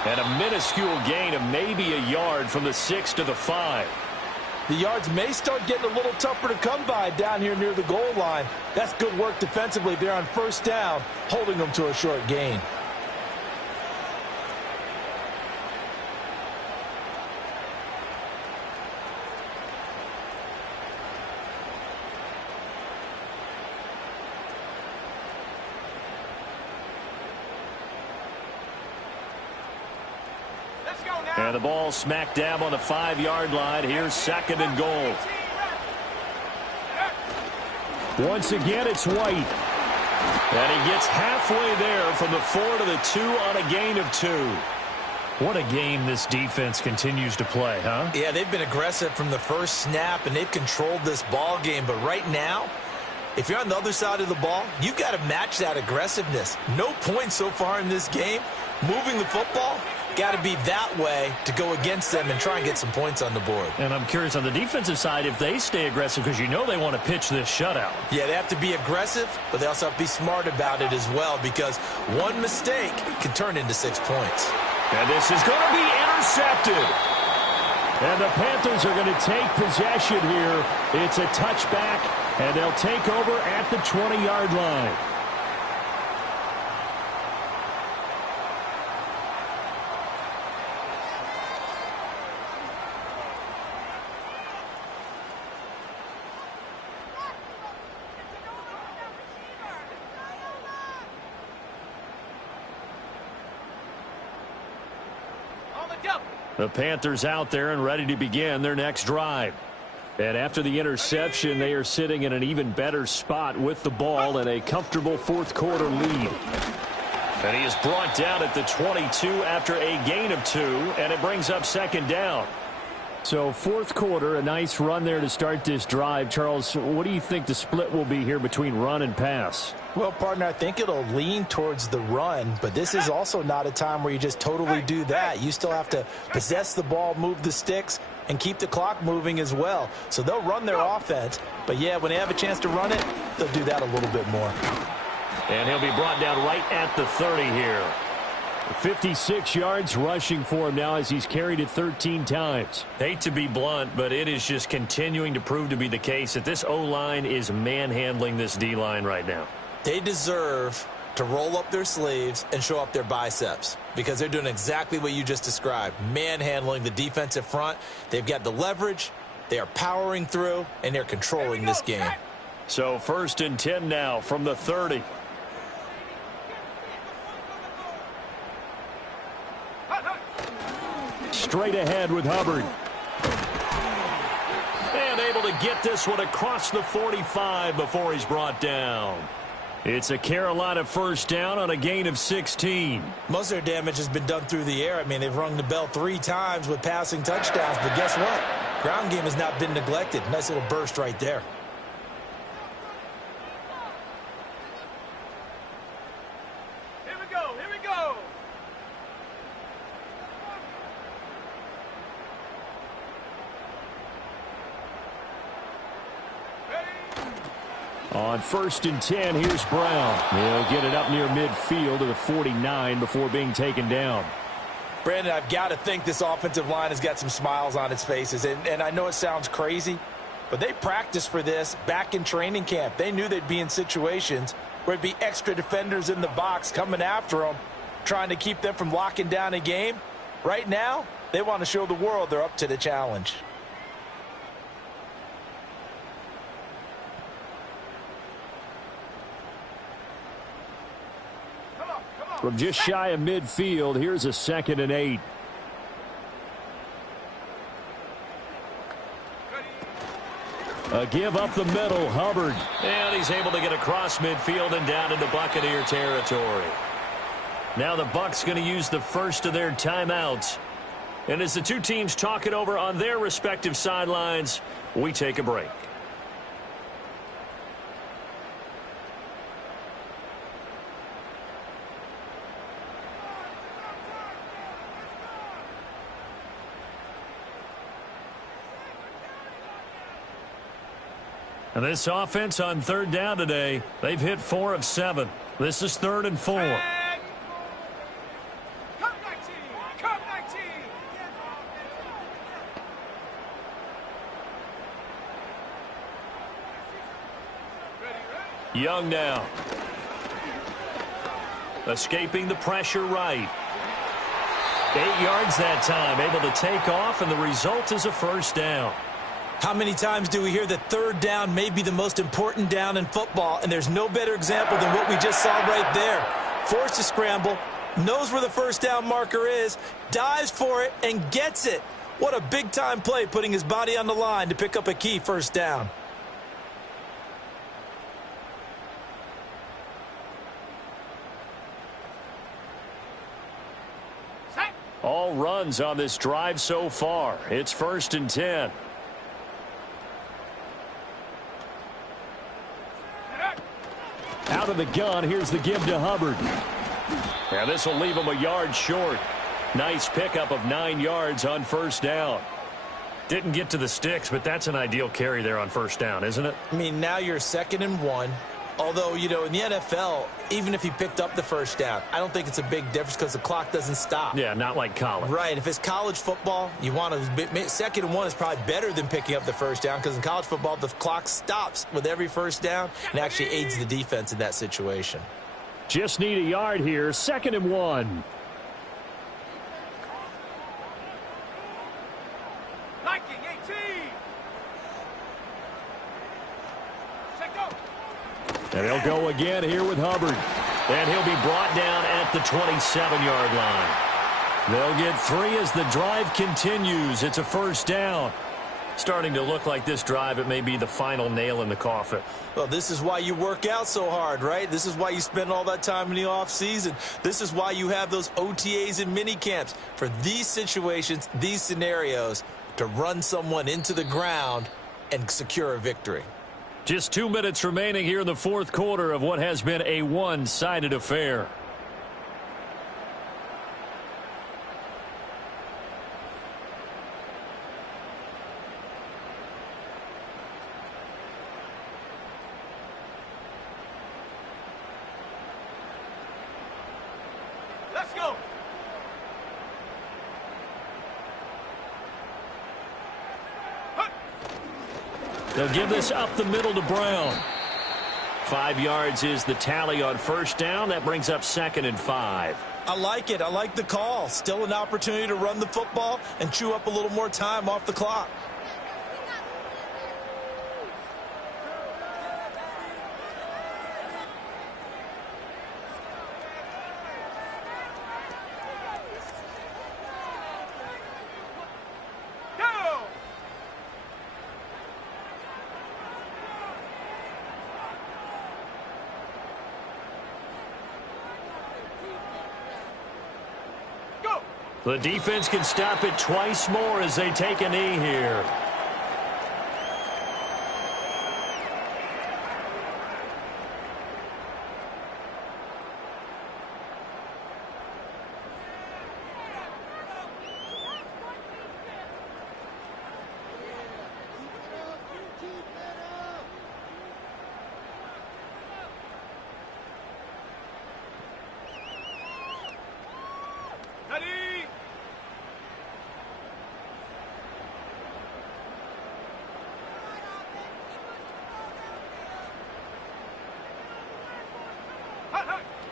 And a minuscule gain of maybe a yard from the 6 to the 5. The yards may start getting a little tougher to come by down here near the goal line. That's good work defensively there on 1st down, holding them to a short gain. And the ball smack dab on the 5-yard line. Here's 2nd and goal. Once again, it's White. And he gets halfway there from the 4 to the 2 on a gain of 2. What a game this defense continues to play, huh? Yeah, they've been aggressive from the first snap, and they've controlled this ball game. But right now, if you're on the other side of the ball, you've got to match that aggressiveness. No points so far in this game. Moving the football, got to be that way to go against them and try and get some points on the board. And I'm curious on the defensive side if they stay aggressive, because you know they want to pitch this shutout. Yeah, they have to be aggressive, but they also have to be smart about it as well, because one mistake can turn into 6 points. And this is going to be intercepted. And the Panthers are going to take possession here. It's a touchback, and they'll take over at the 20-yard line. The Panthers out there and ready to begin their next drive. And after the interception, they are sitting in an even better spot with the ball and a comfortable fourth-quarter lead. And he is brought down at the 22 after a gain of 2, and it brings up second down. So fourth quarter, a nice run there to start this drive. Charles, what do you think the split will be here between run and pass? Well, partner, I think it'll lean towards the run, but this is also not a time where you just totally do that. You still have to possess the ball, move the sticks, and keep the clock moving as well. So they'll run their offense, but yeah, when they have a chance to run it, they'll do that a little bit more. And he'll be brought down right at the 30 here. 56 yards rushing for him now as he's carried it 13 times. Hate to be blunt, but it is just continuing to prove to be the case that this O-line is manhandling this D-line right now. They deserve to roll up their sleeves and show up their biceps, because they're doing exactly what you just described, manhandling the defensive front. They've got the leverage, they are powering through, and they're controlling this game. So 1st and 10 now from the 30. Straight ahead with Hubbard. And able to get this one across the 45 before he's brought down. It's a Carolina first down on a gain of 16. Most of their damage has been done through the air. I mean, they've rung the bell 3 times with passing touchdowns, but guess what? Ground game has not been neglected. Nice little burst right there. Here we go. Here we go. On 1st and 10, here's Brown. He'll get it up near midfield to the 49 before being taken down. Brandon, I've got to think this offensive line has got some smiles on its faces. And I know it sounds crazy, but they practiced for this back in training camp. They knew they'd be in situations where it'd be extra defenders in the box coming after them, trying to keep them from locking down a game. Right now, they want to show the world they're up to the challenge. From just shy of midfield, here's a 2nd and 8. A give up the middle, Hubbard. And he's able to get across midfield and down into Buccaneer territory. Now the Bucs going to use the first of their timeouts. And as the two teams talk it over on their respective sidelines, we take a break. And this offense on 3rd down today, they've hit 4 of 7. This is 3rd and 4. Come 19. Come 19. Young now. Escaping the pressure right. 8 yards that time, able to take off, and the result is a first down. How many times do we hear that 3rd down may be the most important down in football, and there's no better example than what we just saw right there. Forced to scramble, knows where the first down marker is, dives for it, and gets it. What a big-time play, putting his body on the line to pick up a key first down. All runs on this drive so far. It's 1st and 10. Out of the gun, here's the give to Hubbard. Now this will leave him a yard short. Nice pickup of 9 yards on 1st down. Didn't get to the sticks, but that's an ideal carry there on 1st down, isn't it? I mean, now you're 2nd and 1. Although, you know, in the NFL, even if he picked up the 1st down, I don't think it's a big difference because the clock doesn't stop. Yeah, not like college. Right. If it's college football, you want to 2nd and 1 is probably better than picking up the 1st down because in college football, the clock stops with every 1st down and actually aids the defense in that situation. Just need a yard here. 2nd and 1. And they'll go again here with Hubbard. And he'll be brought down at the 27-yard line. They'll get 3 as the drive continues. It's a 1st down. Starting to look like this drive, it may be the final nail in the coffin. Well, this is why you work out so hard, right? This is why you spend all that time in the offseason. This is why you have those OTAs and mini camps. For these situations, these scenarios, to run someone into the ground and secure a victory. Just 2 minutes remaining here in the 4th quarter of what has been a one-sided affair. Let's go. They'll give this up the middle to Brown. 5 yards is the tally on 1st down. That brings up 2nd and 5. I like it. I like the call. Still an opportunity to run the football and chew up a little more time off the clock. The defense can stop it twice more as they take a knee here.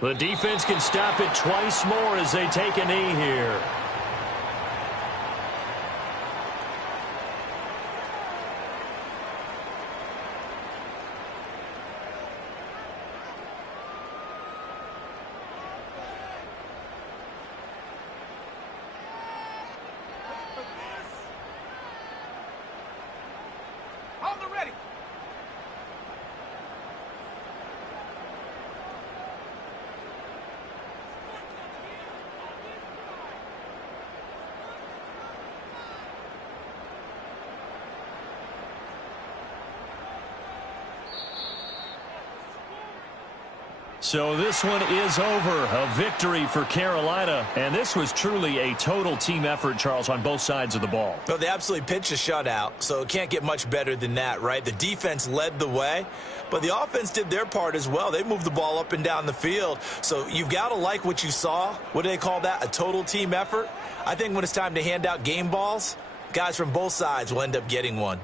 The defense can stop it twice more as they take a knee here. On the ready. So this one is over. A victory for Carolina. And this was truly a total team effort, Charles, on both sides of the ball. Well, they absolutely pitched a shutout, so it can't get much better than that, right? The defense led the way, but the offense did their part as well. They moved the ball up and down the field. So you've got to like what you saw. What do they call that? A total team effort? I think when it's time to hand out game balls, guys from both sides will end up getting one.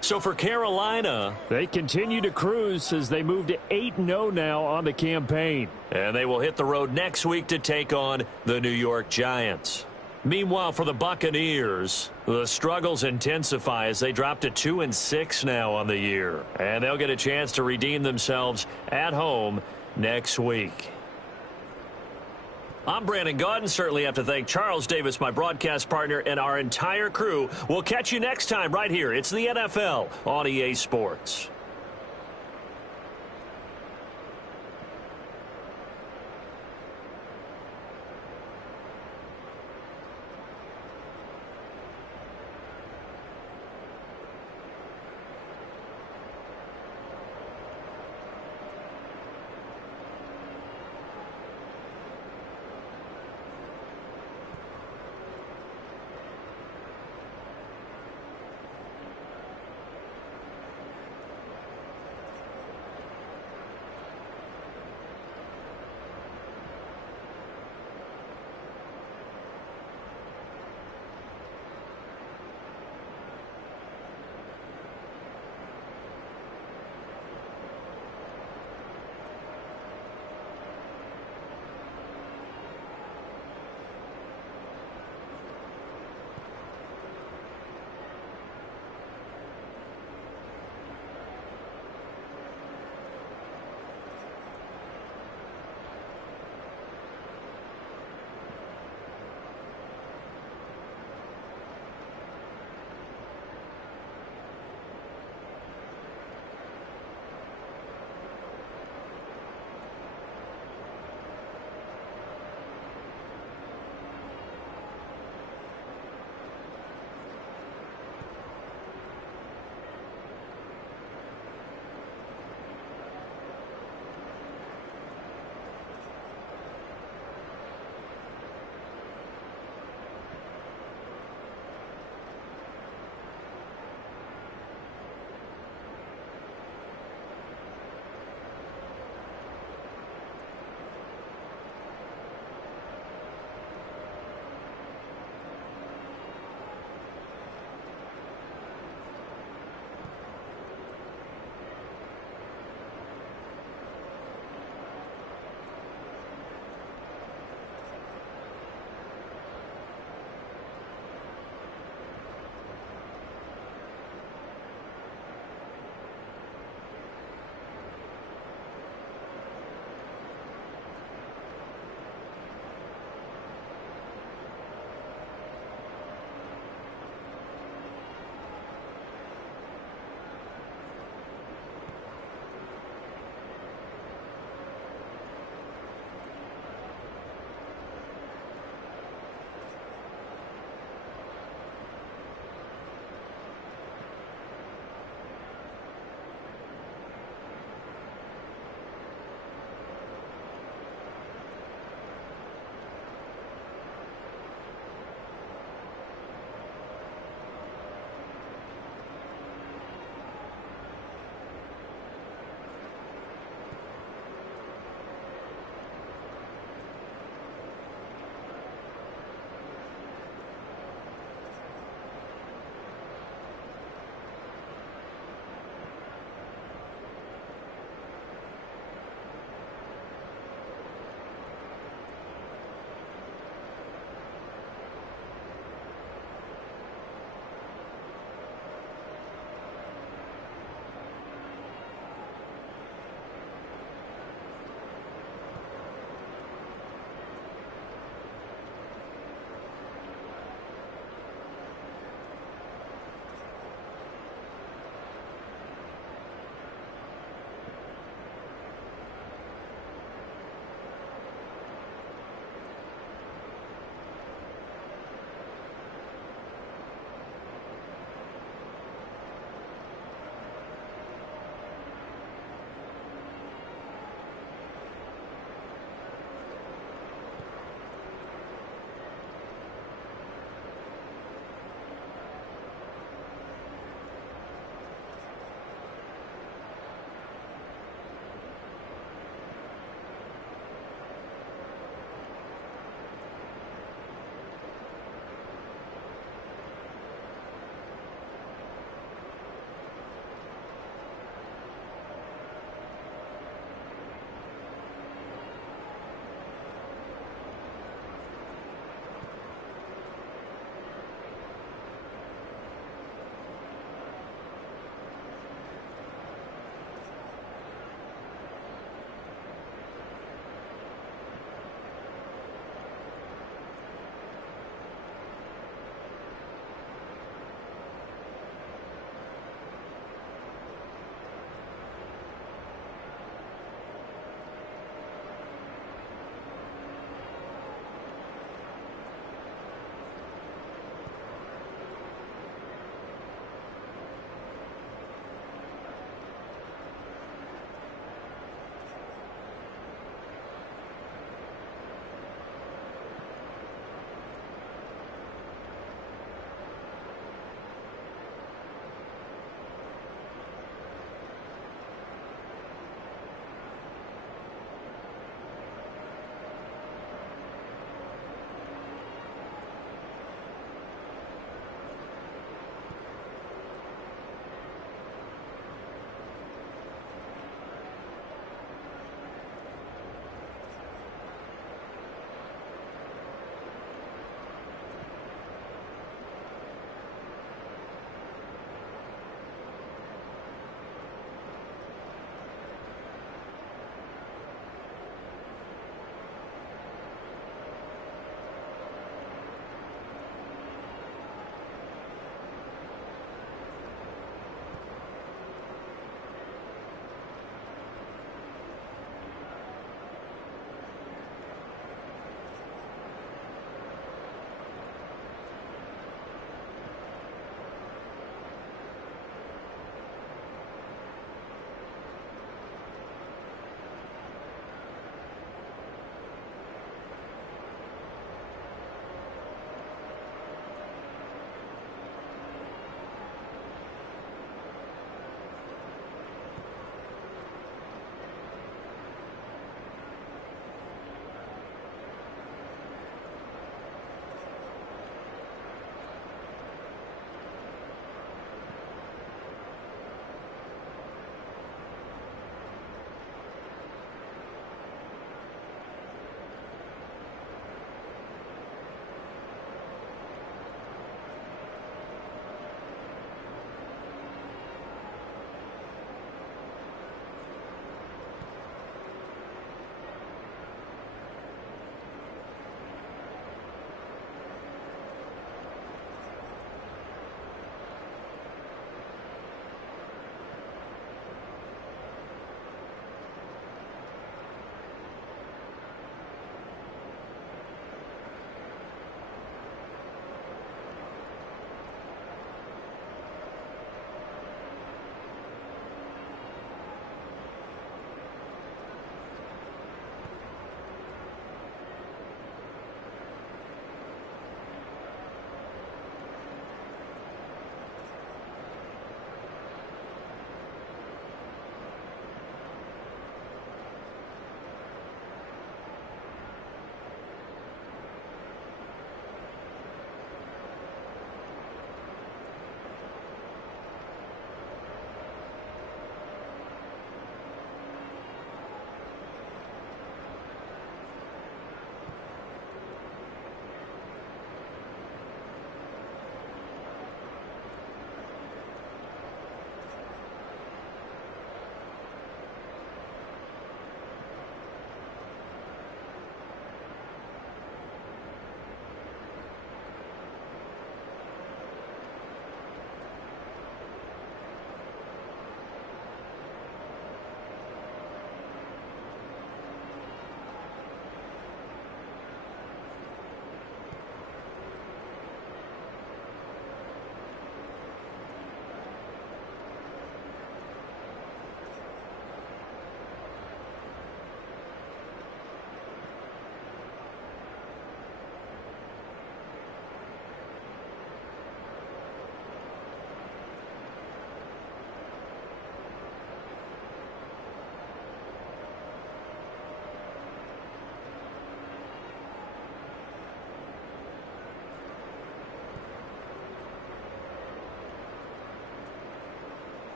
So for Carolina, they continue to cruise as they move to 8-0 now on the campaign. And they will hit the road next week to take on the New York Giants. Meanwhile, for the Buccaneers, the struggles intensify as they drop to 2-6 now on the year. And they'll get a chance to redeem themselves at home next week. I'm Brandon Gaudin. Certainly have to thank Charles Davis, my broadcast partner, and our entire crew. We'll catch you next time right here. It's the NFL on EA Sports.